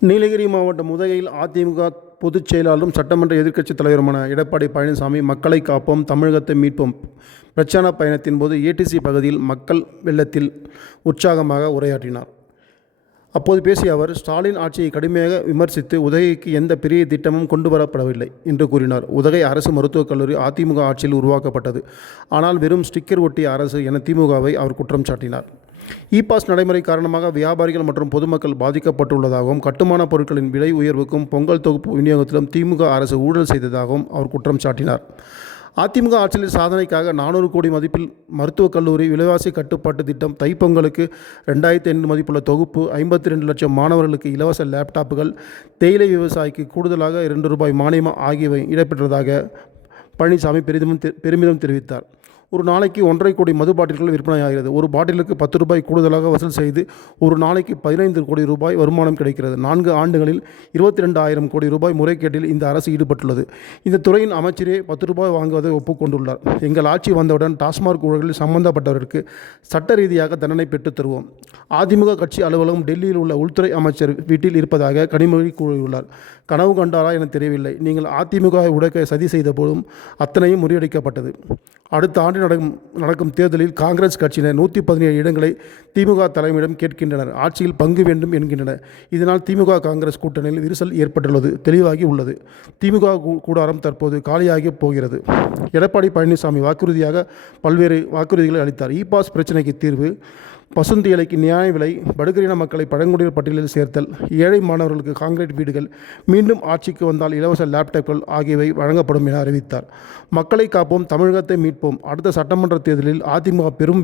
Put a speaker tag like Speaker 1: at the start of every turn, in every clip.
Speaker 1: நீலகிரி மாவட்டம் உதகையில் அதிமுக பொதுச் செயலாளரும் சட்டமன்ற எதிர்க்கட்சித் தலைவருமான எடப்பாடி பழனிசாமி மக்களை காப்போம் தமிழகத்தை மீட்போம். பிரச்சார பயணத்தின் போது ஏடிசி பகுதியில் மக்கள் வெள்ளத்தில் உற்சாகமாக உரையாற்றினார். அப்போது பேசிய அவர் ஸ்டாலின் ஆட்சியை கடுமையாக விமர்சித்து உதகைக்கு எந்த பெரிய திட்டமும் கொண்டு வரப்படவில்லை என்று கூறினார். உதகை அரசு மருத்துவக் கல்லூரி அதிமுக ஆட்சியில் உருவாக்கப்பட்டது. ஆனால் வெறும் ஸ்டிக்கர் ஒட்டிய அரசு என திமுகவை அவர் குற்றம் சாட்டினார். இ பாஸ் நடைமுறை காரணமாக வியாபாரிகள் மற்றும் பொதுமக்கள் பாதிக்கப்பட்டுள்ளதாகவும் கட்டுமான பொருட்களின் விலை உயர்வுக்கும் பொங்கல் தொகுப்பு விநியோகத்திலும் திமுக அரசு ஊழல் செய்ததாகவும் அவர் குற்றம் சாட்டினார். அதிமுக ஆட்சியில் சாதனைக்காக நானூறு கோடி மதிப்பில் மருத்துவக் கல்லூரி விலைவாசி கட்டுப்பாட்டு திட்டம் தைப்பொங்கலுக்கு ரெண்டாயிரத்தி ஐநூறு மதிப்புள்ள தொகுப்பு ஐம்பத்தி ரெண்டு லட்சம் மாணவர்களுக்கு இலவச லேப்டாப்புகள் தேயிலை விவசாயிக்கு கூடுதலாக இரண்டு ரூபாய் மானியம் ஆகியவை இடம்பெற்றதாக பழனிசாமி பெரிதும் தெ- பெருமிதம் தெரிவித்தார். ஒரு நாளைக்கு ஒன்றரை கோடி மது பாட்டில்கள் விற்பனையாகிறது. ஒரு பாட்டிலுக்கு பத்து ரூபாய் கூடுதலாக வசூல் செய்து ஒரு நாளைக்கு பதினைந்து கோடி ரூபாய் வருமானம் கிடைக்கிறது. நான்கு ஆண்டுகளில் இருபத்தி ரெண்டு ஆயிரம் கோடி ரூபாய் முறைகேட்டில் இந்த அரசு ஈடுபட்டுள்ளது. இந்த துறையின் அமைச்சரே பத்து ரூபாய் வாங்குவதை ஒப்புக்கொண்டுள்ளார். எங்கள் ஆட்சி வந்தவுடன் டாஸ்மாக் ஊழலில் சம்பந்தப்பட்டவருக்கு சட்ட ரீதியாக தண்டனை பெற்றுத் தருவோம். அதிமுக கட்சி அலுவலகம் டெல்லியில் உள்ள உள்துறை அமைச்சர் வீட்டில் இருப்பதாக கனிமொழி கூறியுள்ளார். கனவு கண்டாரா என தெரியவில்லை. நீங்கள் அதிமுக உடைக்க சதி செய்த போதும் அத்தனையும் முறியடிக்கப்பட்டது. அடுத்த ஆண்டு நடக்கும் நடக்கும் தேர்தலில் காங்கிரஸ் கட்சியினர் நூற்றி பதினேழு இடங்களை திமுக தலைமையிடம் கேட்கின்றனர். ஆட்சியில் பங்கு வேண்டும் என்கின்றனர் இதனால் திமுக காங்கிரஸ் கூட்டணியில் விரிசல் ஏற்பட்டுள்ளது தெளிவாகி உள்ளது. திமுக கூடாரம் தற்போது காலியாகி போகிறது. எடப்பாடி பழனிசாமி வாக்குறுதியாக பல்வேறு வாக்குறுதிகளை அளித்தார். இ பாஸ் பிரச்சினைக்கு தீர்வு பசுந்தி இலைக்கு நியாய விலை படுகரின மக்களை பழங்குடியினர் பட்டியலில் சேர்த்தல் ஏழை மாணவர்களுக்கு காங்கிரீட் வீடுகள் மீண்டும் ஆட்சிக்கு வந்தால் இலவச லேப்டாப்கள் ஆகியவை வழங்கப்படும் என அறிவித்தார். மக்களை காப்போம் தமிழகத்தை மீட்போம் அடுத்த சட்டமன்ற தேர்தலில் அதிமுக பெரும்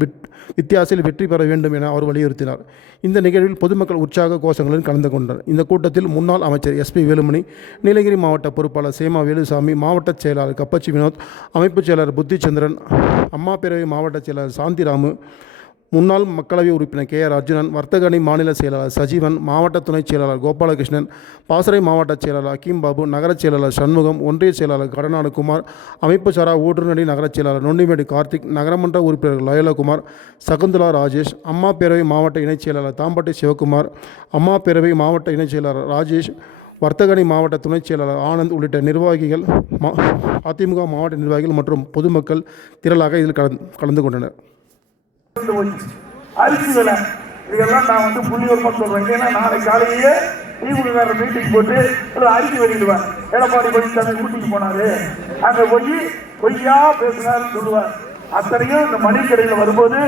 Speaker 1: வித்தியாசத்தில் வெற்றி பெற வேண்டும் என அவர் வலியுறுத்தினார். இந்த நிகழ்வில் பொதுமக்கள் உற்சாக கோஷங்களில் கலந்து கொண்டனர். இந்த கூட்டத்தில் முன்னாள் அமைச்சர் எஸ்பி வேலுமணி நீலகிரி மாவட்ட பொறுப்பாளர் சேமா வேலுசாமி மாவட்ட செயலாளர் கப்பச்சி வினோத் அமைப்புச் செயலாளர் புத்திச்சந்திரன் அம்மா பேரவை மாவட்ட செயலாளர் சாந்திராமு முன்னாள் மக்களவை உறுப்பினர் கே ஆர் அர்ஜுனன் வர்த்தக அணி மாநில செயலாளர் சஜீவன் மாவட்ட துணைச் செயலாளர் கோபாலகிருஷ்ணன் பாசறை மாவட்ட செயலாளர் அக்கீம் பாபு நகரச் செயலாளர் சண்முகம் ஒன்றிய செயலாளர் கடநாடு குமார் அமைப்பு சாரா ஊற்றுநடி நகரச் செயலாளர் நொண்டிமேடு கார்த்திக் நகரமன்ற உறுப்பினர் லயோலகுமார் சகுந்தலா ராஜேஷ் அம்மா பேரவை மாவட்ட இணைச் செயலாளர் தாம்பட்டி சிவகுமார் அம்மா பேரவை மாவட்ட இணைச் செயலாளர் ராஜேஷ் வர்த்தகணி மாவட்ட துணைச் செயலாளர் ஆனந்த் உள்ளிட்ட நிர்வாகிகள் மா- அதிமுக மாவட்ட நிர்வாகிகள் மற்றும் பொதுமக்கள் திரளாக இதில் கலந்து கலந்து கொண்டனர்.
Speaker 2: கொண்டு போச்சு. அரிசி விலை. இதெல்லாம் நான் வந்து புள்ளியோரமாக சொல்கிறேன் ஏன்னா நாளை காலையிலேயே திமுக மீட்டிங் போட்டு ஒரு அரிசி வெளியிடுவேன் எடப்பாடி பழனிசாமி கூட்டிட்டு போனாரு. அங்கே போய் பொய்யா பேசினாருன்னு சொல்லுவார். அத்தனையும் இந்த மணிக்கடையில் வரும்போது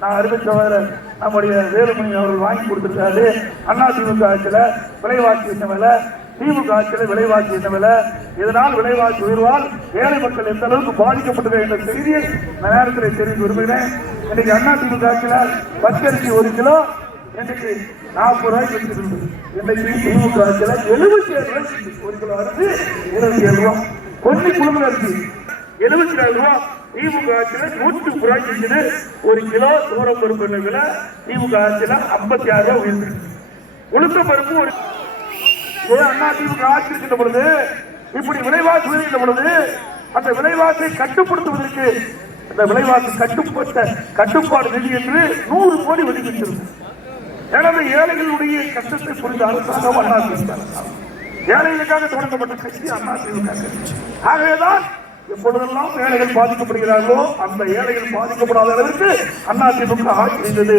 Speaker 2: நான் அறிவித்தவர் நம்முடைய வேலுமணி அவர்கள் வாங்கி கொடுத்துருக்காரு. அண்ணா திமுக ஆட்சியில் விலைவாசி என்ன விலை திமுக ஆட்சியில் விலைவாசி என்ன விலை இதனால் விலைவாசி உயர்வால் ஏழை மக்கள் எந்த அளவுக்கு பாதிக்கப்பட்டது என்ற செய்தியை நான் நேரத்தில் தெரிவிக்க விரும்புகிறேன். இன்னைக்கு அண்ணா திமுக ஆட்சியில் பச்சரிசி ஒரு கிலோ இன்னைக்கு நாற்பது ரூபாய்க்கு வச்சிருக்கு இன்னைக்கு திமுக ஆட்சியில் எழுபத்தி ஏழு ரூபாய்க்கு ஒரு கிலோ அரிசி இருபத்தி ஏழு ரூபா. கொல்லி குழுமல் அரிசி எழுபத்தி நாலு ரூபா. திமுக ஆட்சியில் நூற்றி முப்பது ரூபாய்க்கு இருக்குது ஒரு கிலோ தூரம் பருப்பு விலை. திமுக ஆட்சியில் ஐம்பத்தி ஆறு ரூபாய் உயர்ந்திருக்கு. உளுத்த பருப்பு ஒரு அண்ணா திமுக ஆட்சி இருக்கின்ற பொழுது இப்படி விலைவாசி உயர்கின்ற பொழுது அந்த விலைவாசியை கட்டுப்படுத்துவதற்கு அந்த விலைவாசி கட்டுப்பட்ட கட்டுப்பாடு நிதி என்று நூறு கோடி ஒதுக்கிட்டிருந்தது எனவே ஏழைகளுடைய கஷ்டத்தை புரிந்த அரசாங்கம் அண்ணா திமுக ஏழைகளுக்காக தொடங்கப்பட்ட கட்சி அண்ணா திமுக ஆகவேதான் எப்பொழுதெல்லாம் ஏழைகள் பாதிக்கப்படுகிறார்களோ அந்த ஏழைகள் பாதிக்கப்படாத அளவிற்கு அண்ணா திமுக ஆட்சி செய்தது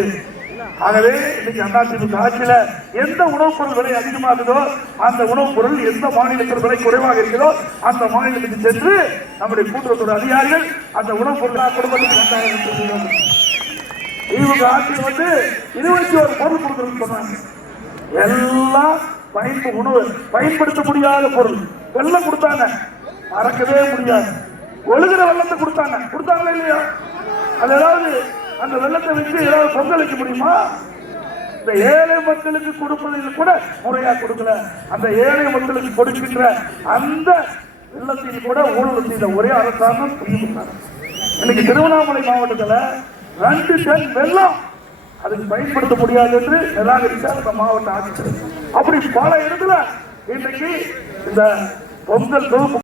Speaker 2: ஆகவே இன்னைக்கு அதிமுக ஆட்சியில எந்த உணவுப் பொருள் விலை அதிகமாகுதோ அந்த உணவுப் பொருள் எந்த மாநிலத்தில் விலை குறைவாக இருக்கிறதோ அந்த மாநிலத்துக்கு சென்று நம்முடைய கூட்டுறவுத்துறை அதிகாரிகள் அந்த உணவுப் பொருள் குடும்பத்துக்கு ரெண்டாயிரம் சொல்லுகிறாங்க. ஆட்சியில் வந்து இருபத்தி ஒரு பொருள் கொடுக்கணும்னு சொன்னாங்க. எல்லாம் பயன்பு உணவு பயன்படுத்த முடியாத பொருள். வெள்ளம் கொடுத்தாங்க. மறக்கவே முடியாது. ஒழுகிற வெள்ளத்தை கொடுத்தாங்க. கொடுத்தாங்களா இல்லையா? அது ஏதாவது அந்த வெள்ளத்தை வச்சு ஏதாவது பொங்கலிக்க முடியுமா? இந்த ஏழை மக்களுக்கு கொடுப்பதில் கூட முறையா கொடுக்கல. அந்த ஏழை மக்களுக்கு கொடுக்கின்ற அந்த வெள்ளத்தில் கூட ஊழல் செய்த ஒரே அரசாங்கம் திமுக இன்னைக்கு திருவண்ணாமலை மாவட்டத்தில் ரெண்டு டன் வெள்ளம் அதுக்கு பயன்படுத்த முடியாது என்று நிராகரித்தார் அந்த மாவட்ட ஆட்சியர் அப்படி பல இடத்துல இன்னைக்கு இந்த பொங்கல் தொகுப்பு